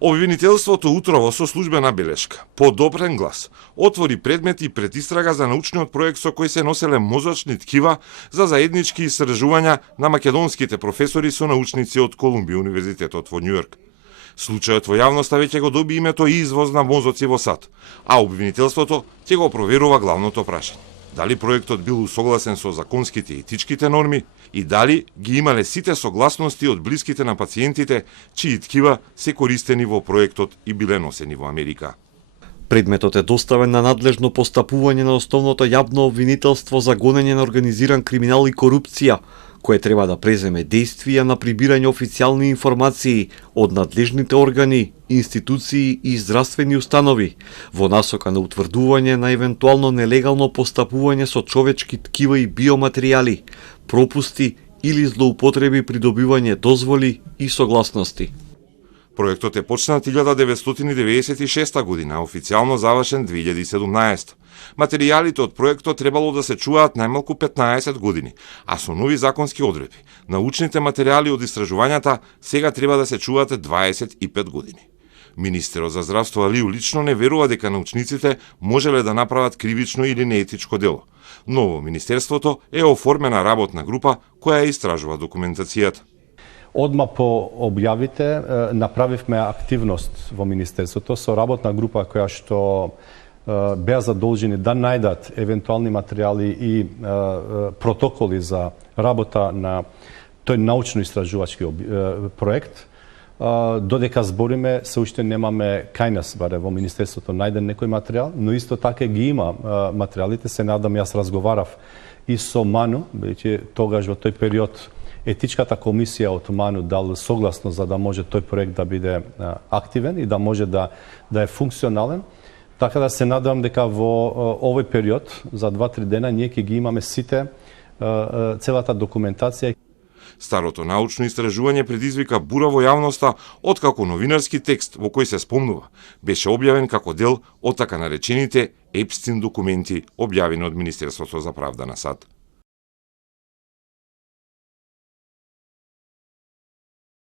Обвинителството утрово со службена белешка, по допрен глас, отвори предмети пред истрага за научниот проект со кој се носеле мозочни ткива за заеднички истражувања на македонските професори со научници од Колумбија универзитетот во Њујорк. Случајот во јавноста веќе го доби името извоз на мозоци во САД, а обвинителството ќе го проверува главното прашање. Дали проектот бил усогласен со законските и етичките норми и дали ги имале сите согласности од блиските на пациентите, чии ткива се користени во проектот и биле носени во Америка. Предметот е доставен на надлежно постапување на основното јавно обвинителство за гонење на организиран криминал и корупција, кое треба да преземе действија на прибирање официјални информации од надлежните органи, институции и здравствени установи во насока на утврдување на евентуално нелегално постапување со човечки ткива и биоматеријали, пропусти или злоупотреби при добивање дозволи и согласности. Проектот е почнат 1996 година, а официјално завршен 2017. Материјалите од проектот требало да се чуваат најмалку 15 години, а со нови законски одредби, научните материјали од истражувањата сега треба да се чуваат 25 години. Министерот за здравство Алиу лично не верува дека научниците можеле да направат кривично или неетичко дело, но во Министерството е оформена работна група која истражува документацијата. Одма по објавите направивме активност во Министерството со работна група која што беа задолжени да најдат евентуални материјали и протоколи за работа на тој научно-истражувачки проект. Додека збориме, се уште немаме кај нас, баре во Министерството, најден некој материјал, но исто така ги има материјалите. Се надам, јас разговарав и со МАНУ, бидејќи тогаш во тој период Етичката комисија од МАНУ дал согласно за да може тој проект да биде активен и да може да е функционален. Така да се надам дека во овој период, за 2-3 дена, ние ќе ги имаме сите, целата документација. Старото научно истражување предизвика бура во јавноста, откако новинарски текст во кој се спомнува беше објавен како дел од така наречените Епстин документи, објавени од Министерството за правда на САД.